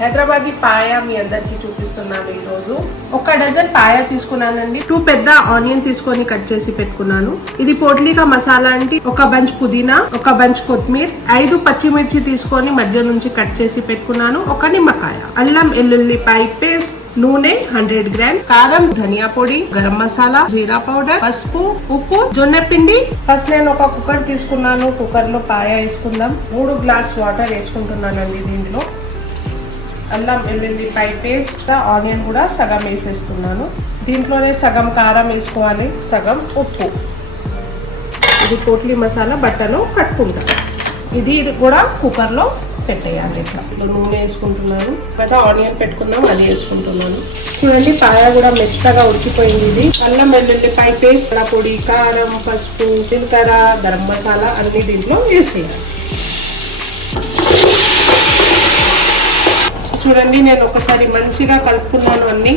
హైదరాబాదీ పాయ మీ అందరికి చూపిస్తున్నాను ఈ రోజు. 1 డజన్ పాయ తీసుకున్నానండి. 2 పెద్ద ఆనియన్ తీసుకొని కట్ చేసి పెట్టుకున్నాను. ఇది పోట్లీగా మసాలా అంటే 1 బంచ్ పుదీనా, 1 బంచ్ కొత్తిమీర, 5 పచ్చిమిర్చి తీసుకొని మధ్య నుంచి కట్ చేసి పెట్టుకున్నాను. 1 నిమ్మకాయ, అల్లం ఎల్లుల్లిపాయ పేస్ట్, నూనె 100 గ్రామ్, కారం, ధనియా పొడి, గరం మసాలా, జీరా పౌడర్, పసుపు, ఉప్పు, జొన్న పిండి. ఫస్ట్ నేను 1 కుక్కర్ తీసుకున్నాను. కుక్కర్ లో పాయ వేసుకుందాం. 3 గ్లాస్ వాటర్ వేసుకుంటున్నానండి. దీంట్లో అల్లం ఎల్లుల్లిపాయ పేస్ట్, ఆనియన్ కూడా సగం వేసేస్తున్నాను. దీంట్లోనే సగం కారం వేసుకోవాలి, సగం ఉప్పు. ఇది పోట్లీ మసాలా బట్టలో కట్టుకుంటాను. ఇది కూడా కుక్కర్లో పెట్టేయాలి. ఇట్లా నూనె వేసుకుంటున్నాను. కదా ఆనియన్ పెట్టుకున్నాం, అది వేసుకుంటున్నాను. చూడండి పాయ కూడా మెత్తగా ఉడికిపోయింది. ఇది అల్లం వెల్లుల్లిపాయ పేస్ట్, పొడి, కారం, పసుపు, జీలకర్ర, గరం మసాలా అన్ని దీంట్లో వేసేయాలి. చూడండి నేను ఒకసారి మంచిగా కలుపుకున్నాను అన్ని.